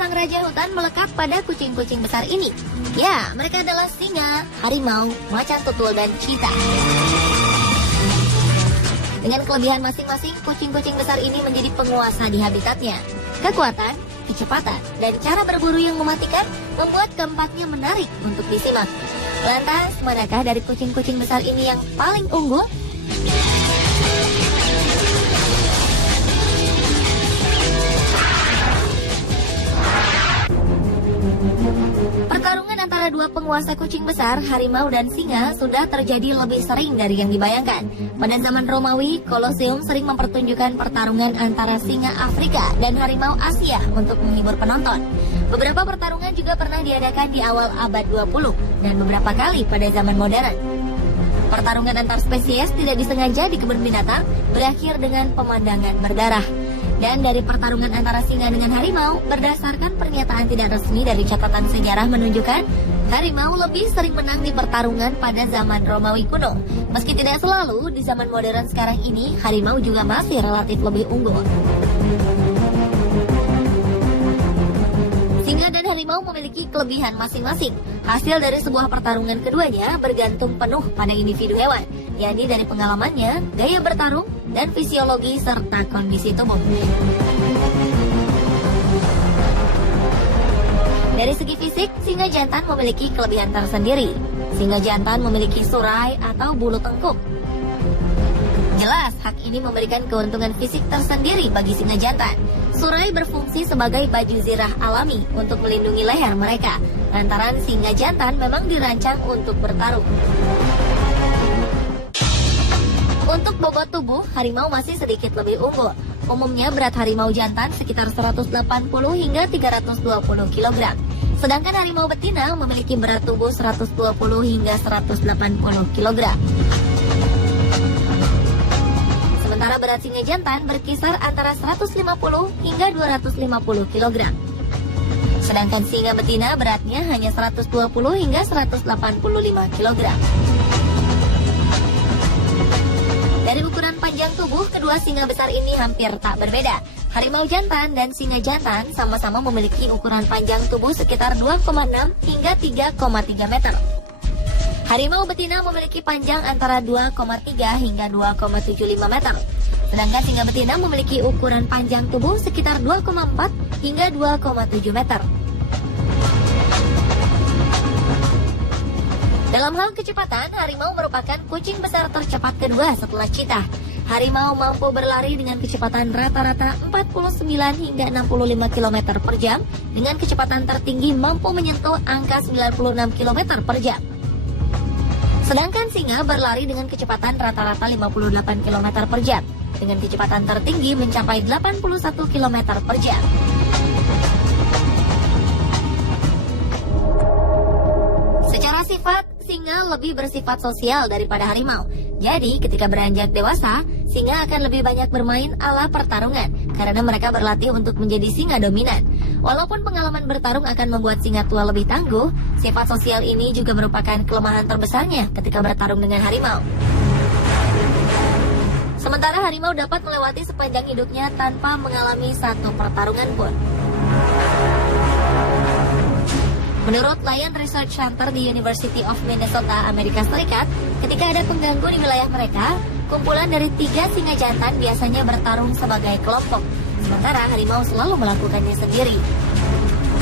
sang raja hutan melekat pada kucing-kucing besar ini? Ya, mereka adalah singa, harimau, macan tutul, dan cheetah. Dengan kelebihan masing-masing, kucing-kucing besar ini menjadi penguasa di habitatnya. Kekuatan, kecepatan, dan cara berburu yang mematikan membuat keempatnya menarik untuk disimak. Lantas, manakah dari kucing-kucing besar ini yang paling unggul? Pertarungan antara dua penguasa kucing besar, harimau dan singa, sudah terjadi lebih sering dari yang dibayangkan. Pada zaman Romawi, Kolosium sering mempertunjukkan pertarungan antara singa Afrika dan harimau Asia untuk menghibur penonton. Beberapa pertarungan juga pernah diadakan di awal abad 20 dan beberapa kali pada zaman modern. Pertarungan antar spesies tidak disengaja di kebun binatang berakhir dengan pemandangan berdarah. Dan dari pertarungan antara singa dengan harimau, berdasarkan pernyataan tidak resmi dari catatan sejarah menunjukkan harimau lebih sering menang di pertarungan pada zaman Romawi kuno. Meski tidak selalu, di zaman modern sekarang ini, harimau juga masih relatif lebih unggul. Singa dan harimau memiliki kelebihan masing-masing. Hasil dari sebuah pertarungan keduanya bergantung penuh pada individu hewan, yakni dari pengalamannya, gaya bertarung, dan fisiologi serta kondisi tubuh. Dari segi fisik, singa jantan memiliki kelebihan tersendiri. Singa jantan memiliki surai atau bulu tengkuk. Jelas, hak ini memberikan keuntungan fisik tersendiri bagi singa jantan. Surai berfungsi sebagai baju zirah alami untuk melindungi leher mereka, lantaran singa jantan memang dirancang untuk bertarung. Untuk bobot tubuh, harimau masih sedikit lebih unggul. Umumnya berat harimau jantan sekitar 180 hingga 320 kg. Sedangkan harimau betina memiliki berat tubuh 120 hingga 180 kg. Sementara berat singa jantan berkisar antara 150 hingga 250 kg. Sedangkan singa betina beratnya hanya 120 hingga 185 kg. Dari ukuran panjang tubuh, kedua singa besar ini hampir tak berbeda. Harimau jantan dan singa jantan sama-sama memiliki ukuran panjang tubuh sekitar 2,6 hingga 3,3 meter. Harimau betina memiliki panjang antara 2,3 hingga 2,75 meter. Sedangkan singa betina memiliki ukuran panjang tubuh sekitar 2,4 hingga 2,7 meter. Dalam hal kecepatan, harimau merupakan kucing besar tercepat kedua setelah cheetah. Harimau mampu berlari dengan kecepatan rata-rata 49 hingga 65 km per jam, dengan kecepatan tertinggi mampu menyentuh angka 96 km per jam. Sedangkan singa berlari dengan kecepatan rata-rata 58 km per jam, dengan kecepatan tertinggi mencapai 81 km per jam. Secara sifat, singa lebih bersifat sosial daripada harimau. Jadi, ketika beranjak dewasa, singa akan lebih banyak bermain ala pertarungan karena mereka berlatih untuk menjadi singa dominan. Walaupun pengalaman bertarung akan membuat singa tua lebih tangguh, sifat sosial ini juga merupakan kelemahan terbesarnya ketika bertarung dengan harimau. Sementara harimau dapat melewati sepanjang hidupnya tanpa mengalami satu pertarungan pun. Menurut Lion Research Center di University of Minnesota, Amerika Serikat, ketika ada pengganggu di wilayah mereka, kumpulan dari 3 singa jantan biasanya bertarung sebagai kelompok, sementara harimau selalu melakukannya sendiri.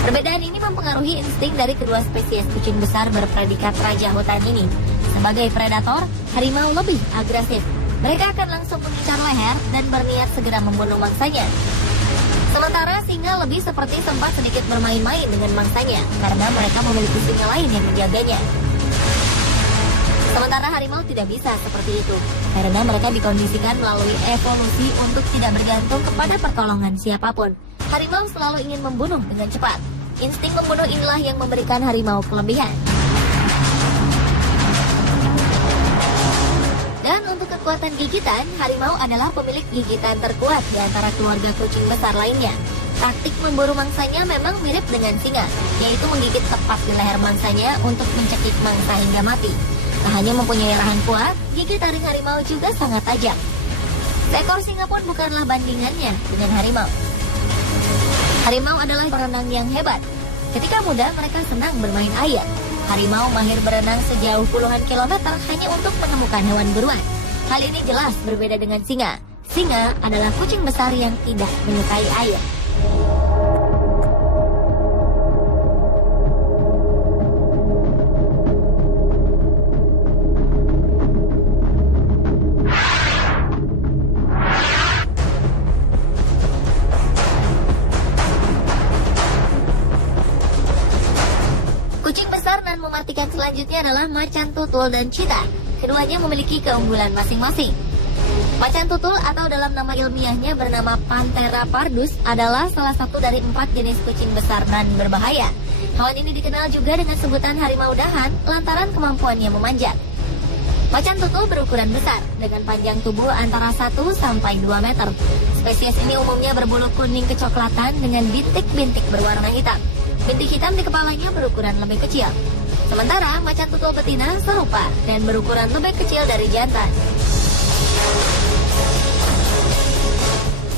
Perbedaan ini mempengaruhi insting dari kedua spesies kucing besar berpredikat raja hutan ini. Sebagai predator, harimau lebih agresif. Mereka akan langsung mengincar leher dan berniat segera membunuh mangsanya. Sementara singa lebih seperti sempat sedikit bermain-main dengan mangsanya karena mereka memiliki singa lain yang menjaganya. Sementara harimau tidak bisa seperti itu karena mereka dikondisikan melalui evolusi untuk tidak bergantung kepada pertolongan siapapun. Harimau selalu ingin membunuh dengan cepat. Insting membunuh inilah yang memberikan harimau kelebihan. Dan untuk kekuatan gigitan, harimau adalah pemilik gigitan terkuat di antara keluarga kucing besar lainnya. Taktik memburu mangsanya memang mirip dengan singa, yaitu menggigit tepat di leher mangsanya untuk mencekik mangsa hingga mati. Tak hanya mempunyai rahan kuat, gigi taring harimau juga sangat tajam. Seekor singa pun bukanlah bandingannya dengan harimau. Harimau adalah perenang yang hebat. Ketika muda, mereka senang bermain air. Harimau mahir berenang sejauh puluhan kilometer hanya untuk menemukan hewan buruan. Hal ini jelas berbeda dengan singa. Singa adalah kucing besar yang tidak menyukai air. Kucing besar dan mematikan selanjutnya adalah macan tutul dan cheetah. Keduanya memiliki keunggulan masing-masing. Macan tutul atau dalam nama ilmiahnya bernama Panthera pardus adalah salah satu dari 4 jenis kucing besar dan berbahaya. Hewan ini dikenal juga dengan sebutan harimau dahan lantaran kemampuannya memanjat. Macan tutul berukuran besar dengan panjang tubuh antara 1 sampai 2 meter. Spesies ini umumnya berbulu kuning kecoklatan dengan bintik-bintik berwarna hitam. Bintik hitam di kepalanya berukuran lebih kecil. Sementara macan tutul betina serupa dan berukuran lebih kecil dari jantan.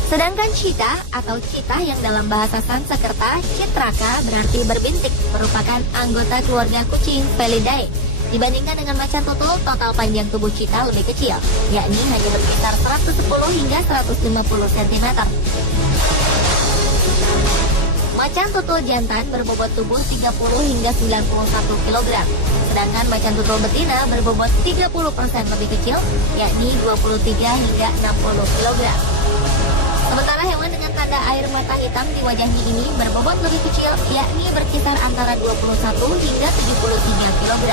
Sedangkan cheetah atau cheetah yang dalam bahasa Sanskerta Citraka berarti berbintik merupakan anggota keluarga kucing Felidae. Dibandingkan dengan macan tutul, total panjang tubuh cheetah lebih kecil, yakni hanya berkisar 110 hingga 150 cm. Macan tutul jantan berbobot tubuh 30 hingga 91 kg. Sedangkan macan tutul betina berbobot 30% lebih kecil, yakni 23 hingga 60 kg. Sementara hewan dengan tanda air mata hitam di wajahnya ini berbobot lebih kecil, yakni berkisar antara 21 hingga 73 kg.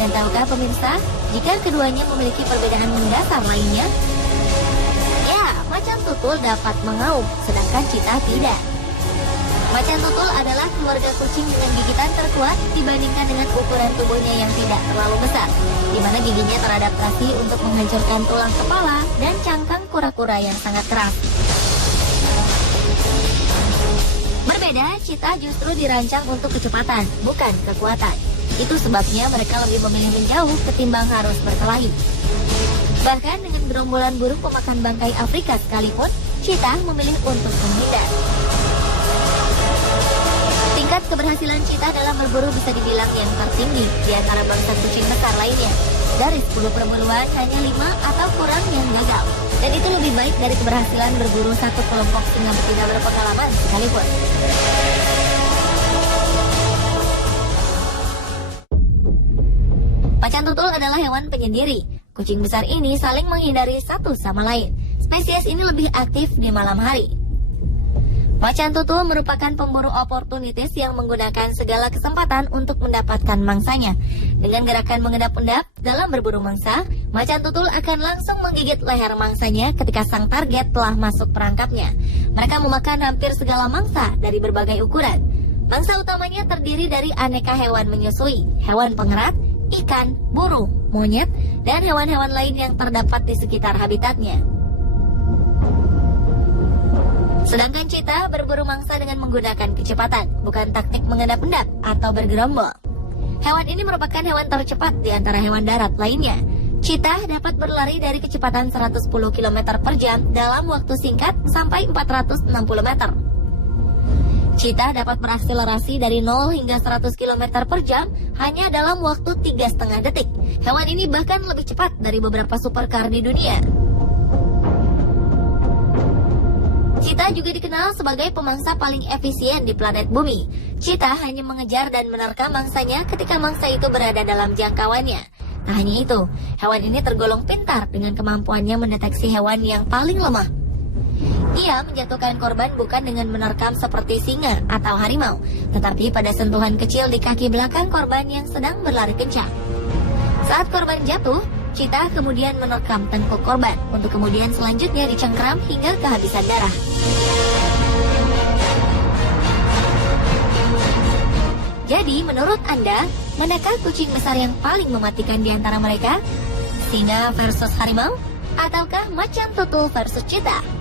Dan tahukah pemirsa, jika keduanya memiliki perbedaan mendasar lainnya? Macan tutul dapat mengaum, sedangkan cheetah tidak. Macan tutul adalah keluarga kucing dengan gigitan terkuat dibandingkan dengan ukuran tubuhnya yang tidak terlalu besar, di mana giginya teradaptasi untuk menghancurkan tulang kepala dan cangkang kura-kura yang sangat keras. Berbeda, cheetah justru dirancang untuk kecepatan, bukan kekuatan. Itu sebabnya mereka lebih memilih menjauh ketimbang harus berkelahi. Bahkan dengan gerombolan burung pemakan bangkai Afrika sekalipun, cheetah memilih untuk menghindar. Tingkat keberhasilan cheetah dalam berburu bisa dibilang yang tertinggi di antara bangsa kucing besar lainnya. Dari 10 perburuan, hanya 5 atau kurang yang gagal. Dan itu lebih baik dari keberhasilan berburu satu kelompok singa betina berpengalaman sekalipun. Macan tutul adalah hewan penyendiri. Kucing besar ini saling menghindari satu sama lain. Spesies ini lebih aktif di malam hari. Macan tutul merupakan pemburu oportunitis yang menggunakan segala kesempatan untuk mendapatkan mangsanya. Dengan gerakan mengendap-endap dalam berburu mangsa, macan tutul akan langsung menggigit leher mangsanya ketika sang target telah masuk perangkapnya. Mereka memakan hampir segala mangsa dari berbagai ukuran. Mangsa utamanya terdiri dari aneka hewan menyusui, hewan pengerat, ikan, burung, monyet, dan hewan-hewan lain yang terdapat di sekitar habitatnya. Sedangkan cheetah berburu mangsa dengan menggunakan kecepatan, bukan taktik mengendap-endap atau bergerombol. Hewan ini merupakan hewan tercepat di antara hewan darat lainnya. Cheetah dapat berlari dari kecepatan 110 km per jam dalam waktu singkat sampai 460 meter. Cheetah dapat berakselerasi dari 0 hingga 100 km per jam hanya dalam waktu 3,5 detik. Hewan ini bahkan lebih cepat dari beberapa supercar di dunia. Cheetah juga dikenal sebagai pemangsa paling efisien di planet bumi. Cheetah hanya mengejar dan menerkam mangsanya ketika mangsa itu berada dalam jangkauannya. Tak hanya itu, hewan ini tergolong pintar dengan kemampuannya mendeteksi hewan yang paling lemah. Ia menjatuhkan korban bukan dengan menerkam seperti singa atau harimau, tetapi pada sentuhan kecil di kaki belakang korban yang sedang berlari kencang. Saat korban jatuh, cheetah kemudian menerkam tengkuk korban untuk kemudian selanjutnya dicengkeram hingga kehabisan darah. Jadi, menurut Anda, manakah kucing besar yang paling mematikan di antara mereka? Singa versus harimau? Ataukah macan tutul versus cheetah?